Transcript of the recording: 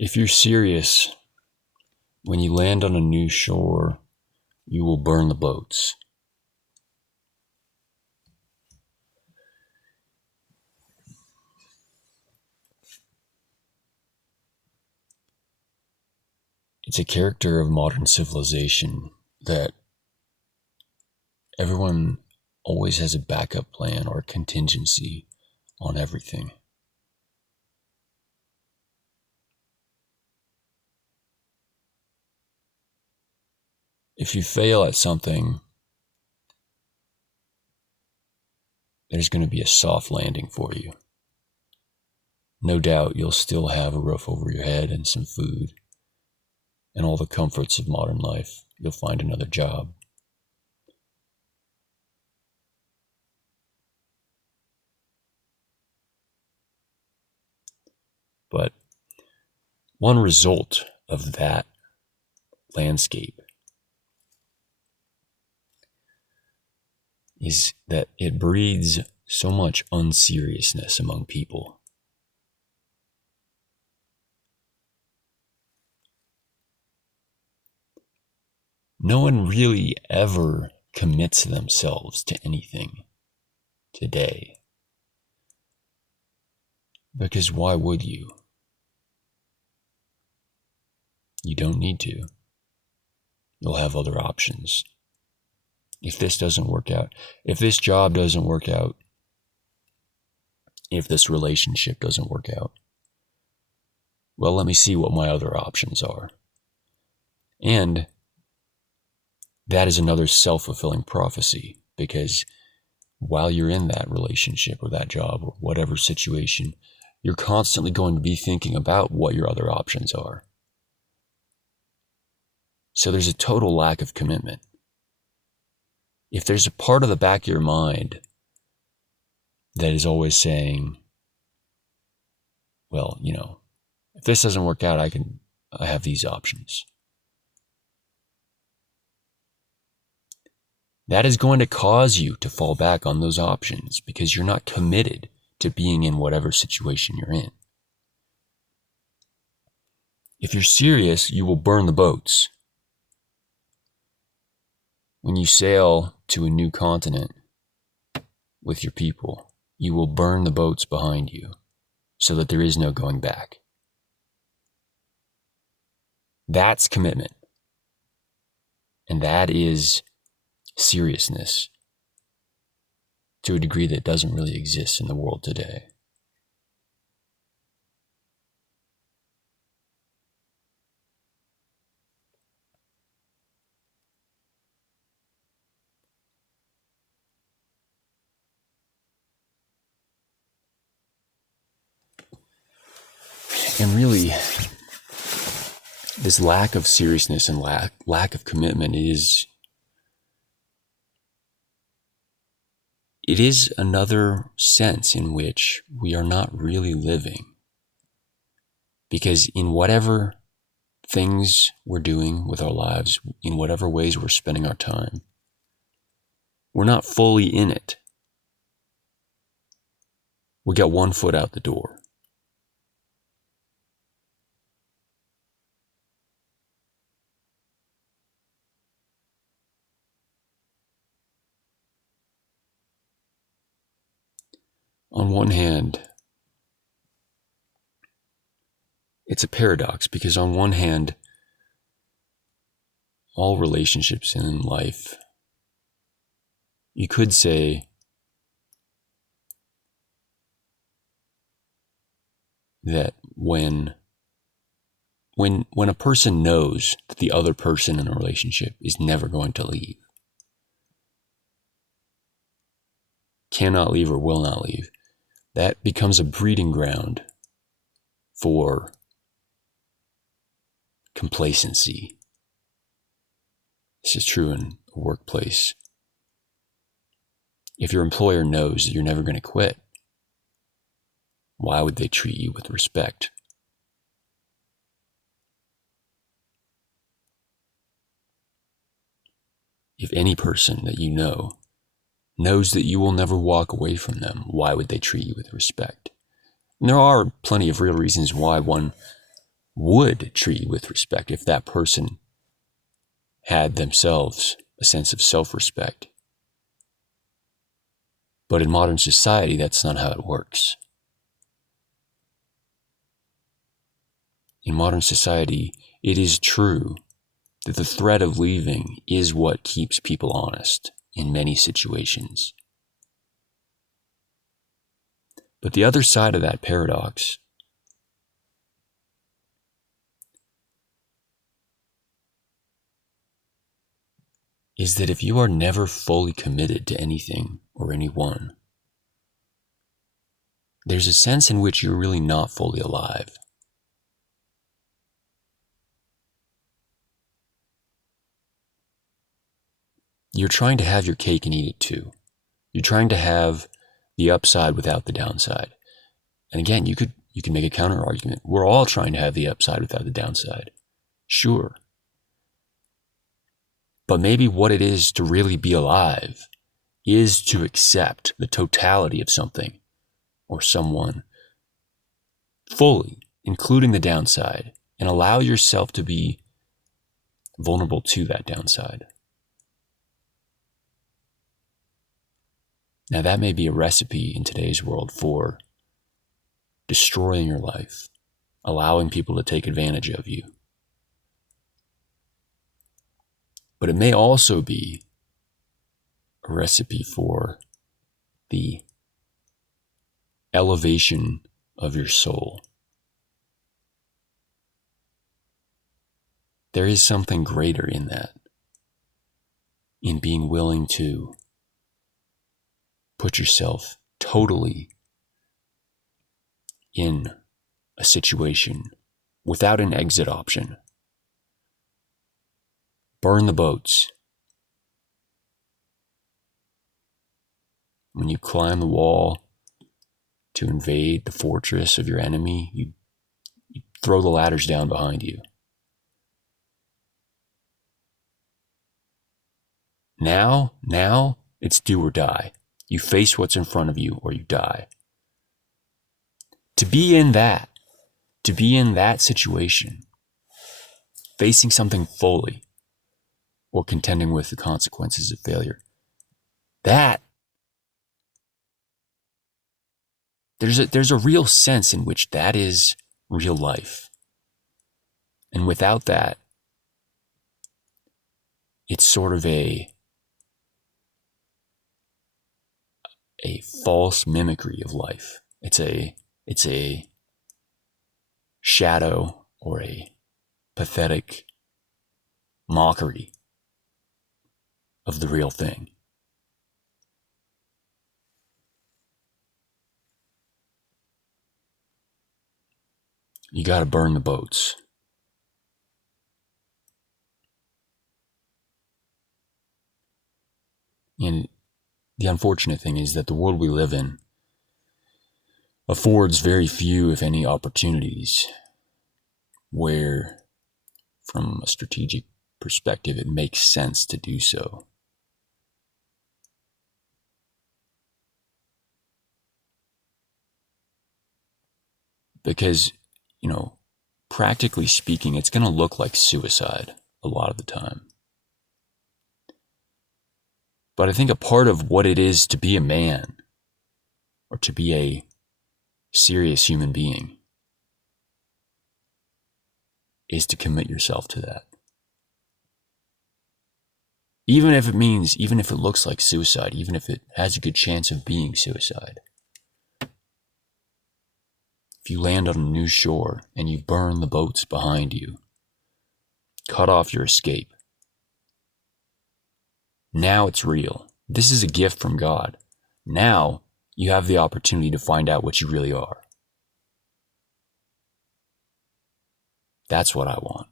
If you're serious, when you land on a new shore, you will burn the boats. It's a character of modern civilization that everyone always has a backup plan or a contingency on everything. If you fail at something, there's going to be a soft landing for you. No doubt you'll still have a roof over your head and some food and all the comforts of modern life. You'll find another job. But one result of that landscape is that it breeds so much unseriousness among people. No one really ever commits themselves to anything today. Because why would you? You don't need to. You'll have other options. If this doesn't work out, if this job doesn't work out, if this relationship doesn't work out, well, let me see what my other options are. And that is another self-fulfilling prophecy, because while you're in that relationship or that job or whatever situation, you're constantly going to be thinking about what your other options are. So there's a total lack of commitment. If there's a part of the back of your mind that is always saying, well, if this doesn't work out, I have these options. That is going to cause you to fall back on those options because you're not committed to being in whatever situation you're in. If you're serious, you will burn the boats. When you sail to a new continent with your people, you will burn the boats behind you so that there is no going back. That's commitment. And that is seriousness to a degree that doesn't really exist in the world today. And really, this lack of seriousness and lack of commitment it is another sense in which we are not really living. Because in whatever things we're doing with our lives, in whatever ways we're spending our time, we're not fully in it. We got one foot out the door. On one hand, it's a paradox because on one hand, all relationships in life, you could say that when a person knows that the other person in a relationship is never going to leave, cannot leave or will not leave, that becomes a breeding ground for complacency. This is true in a workplace. If your employer knows that you're never going to quit, why would they treat you with respect? If any person that you know knows that you will never walk away from them, why would they treat you with respect? And there are plenty of real reasons why one would treat you with respect if that person had themselves a sense of self-respect. But in modern society, that's not how it works. In modern society, it is true that the threat of leaving is what keeps people honest in many situations. But the other side of that paradox is that if you are never fully committed to anything or anyone, there's a sense in which you're really not fully alive. You're trying to have your cake and eat it too. You're trying to have the upside without the downside. And again, you can make a counter argument. We're all trying to have the upside without the downside. Sure. But maybe what it is to really be alive is to accept the totality of something or someone fully, including the downside, and allow yourself to be vulnerable to that downside. Now, that may be a recipe in today's world for destroying your life, allowing people to take advantage of you. But it may also be a recipe for the elevation of your soul. There is something greater in that, in being willing to put yourself totally in a situation without an exit option. Burn the boats. When you climb the wall to invade the fortress of your enemy, you throw the ladders down behind you. Now, it's do or die. You face what's in front of you or you die. To be in that situation, facing something fully, or contending with the consequences of failure, there's a real sense in which that is real life. And without that, it's sort of a false mimicry of life. It's a shadow or a pathetic mockery of the real thing. You got to burn the boats. And the unfortunate thing is that the world we live in affords very few, if any, opportunities where, from a strategic perspective, it makes sense to do so. Because, practically speaking, it's going to look like suicide a lot of the time. But I think a part of what it is to be a man, or to be a serious human being, is to commit yourself to that. Even if it looks like suicide, even if it has a good chance of being suicide. If you land on a new shore and you burn the boats behind you, cut off your escape. Now it's real. This is a gift from God. Now you have the opportunity to find out what you really are. That's what I want.